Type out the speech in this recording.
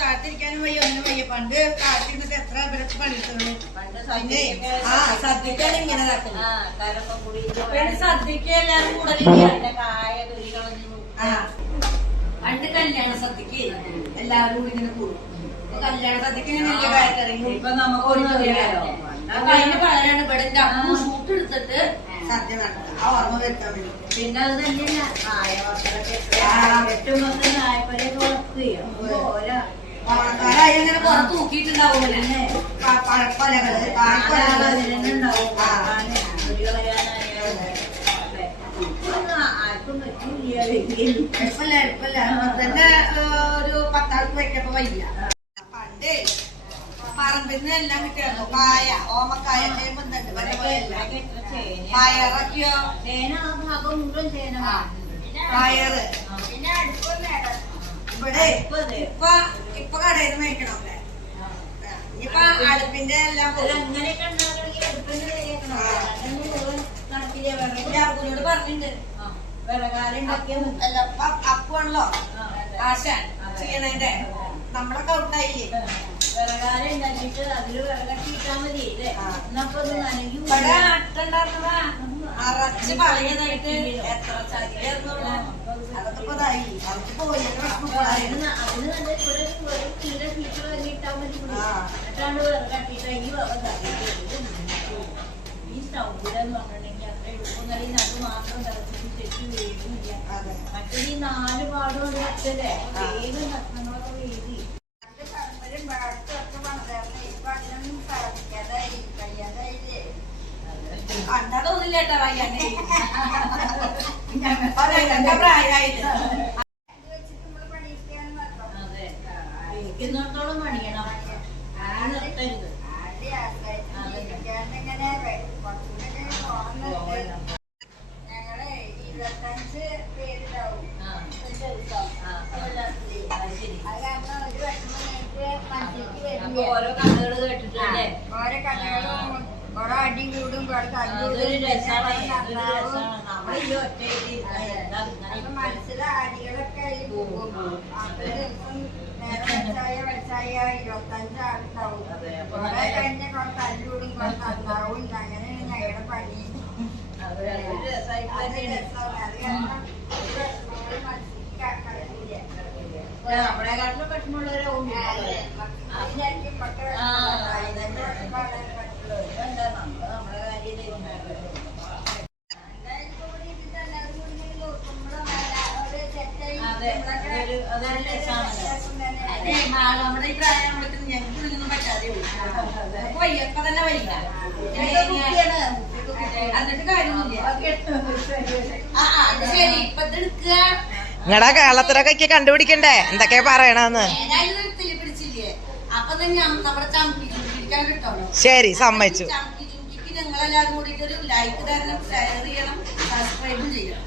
താഴ്ത്തിരിക്കാനും വയ്യ ഒന്നും വയ്യ. പണ്ട് താഴ്ത്തിരുന്നിട്ട് എത്ര പേർക്ക് പണിയെടുക്കുന്നു. സദ്യക്കാണ് ഇങ്ങനെ സദ്യക്ക് എല്ലാരും കൂടുതലില്ല. പണ്ട് കല്യാണ സദ്യക്ക് എല്ലാവരും കൂടി ഇങ്ങനെ കൂടും. കല്യാണ സദ്യക്ക് ഇങ്ങനെ കായക്കറി ഇപ്പൊ നമുക്ക് അതിന് പകരമാണ് ഇവിടെ എന്റെ അമ്മ ഷൂട്ട് എടുത്തിട്ട് സദ്യ നടത്തുക. ആ ഓർമ്മ വരുത്താൻ വേണ്ടി. പിന്നെ അത് തന്നെയല്ല ഓണക്കാരായി അങ്ങനെ പുറത്ത് തൂക്കിയിട്ടുണ്ടാവൂല്ലേ പഴക്കൊലകള് എളുപ്പല്ല എളുപ്പല്ല. തന്നെ ഒരു 10 ആൾക്ക് വെക്കപ്പോ വയ്യ. പണ്ടേ പറമ്പിന്ന് എല്ലാം കിട്ടിയായിരുന്നു. കായ ഓമക്കായ ചേമ്പുന്നുണ്ട് പയറൊക്കെയോ പയറ്. ഇവിടെ ഇപ്പൊ കടയിൽ നിന്ന് മേടിക്കണമല്ലേ. ഇനിയിപ്പൊ അടുപ്പിന്റെ എല്ലാം അപ്പുനോട് പറഞ്ഞിട്ടുണ്ട് അപ്പുവാണല്ലോ ആശാൻ ചെയ്യണതിന്റെ നമ്മളെ കൗട്ടായില്ലേ വിറകാലം ഉണ്ടാക്കിട്ട് അതില് വിറകട്ടിട്ടാ മതി. ഇവിടെ അട്ടുണ്ടായിരുന്നതാ അറച്ച് പഴയതായിട്ട് എത്ര ചരിയായിരുന്നു. അതൊക്കെ ഇപ്പൊ ഇതായി അവർക്ക് പോയി അതിന് നല്ല ഇവിടെ തീരെ ഫീച്ചർ ഇട്ടാ മതി. എന്നിട്ടാണ്ട് വിറകട്ടിട്ട് ഈ വക ഈ സ്റ്റൗവിലെന്ന് പറഞ്ഞിട്ടുണ്ടെങ്കിൽ അത്ര എളുപ്പം അത് മാത്രം തിളച്ചിട്ട് തെറ്റി വേവില്ല. മറ്റേ ഈ 4 പാടും അത് വെച്ചല്ലേ വേഗം കഷ്ണങ്ങളൊക്കെ വേവി. കണ്ടാ തോന്നില്ലേട്ടാ വയ്യാണ്ട് പ്രായമായിട്ട്. അതെ ഇരിക്കുന്നിടത്തോളം പണിയണം. നിർത്തരുത്. ഞങ്ങളെ 25 പേരുണ്ടാവും. ഓരോ കഥകൾ കേട്ടിട്ടല്ലേ. ഓരോ കഥകളും ഓരോ അടി കൂടും മനസ്സിലെ അടികളൊക്കെ അതിൽ പോകും. അപ്പൊ ദിവസം നേരെ വെച്ചായ 25 ആളുണ്ടാവും. കുറെ കഴിഞ്ഞ കുറെ തല്ലൂടും കുറെ നന്നാവും. അങ്ങനെയാണ് ഞങ്ങളുടെ പണി. നമ്മളെക്കാട്ടിലും വിഷമമുള്ളവരോ നമ്മളെ കാര്യം നമ്മുടെ ഈ പ്രായം ഞങ്ങൾക്ക് ഇതൊന്നും പറ്റാതെ വയ്യപ്പ തന്നെ വയ്യ. എന്നിട്ട് കാര്യമൊന്നുമില്ല. ശരി ഇപ്പൊ എടുക്കുക. നിങ്ങടെ കേരളത്തിലൊക്കെ കണ്ടുപിടിക്കണ്ടേ എന്തൊക്കെയാ പറയണെന്ന്. പിടിച്ചില്ലേ അപ്പൊ തന്നെ നമ്മുടെ ചമക്കി ചുരുക്കിക്കാൻ കിട്ടുള്ളൂ. ശരി സമ്മതിച്ചു. ചമക്കി ചുരുക്കിക്ക് നിങ്ങളെല്ലാരും കൂടിയിട്ട് ഒരു ലൈക്ക് തരണം, ഷെയർ ചെയ്യണം, സബ്സ്ക്രൈബും ചെയ്യണം.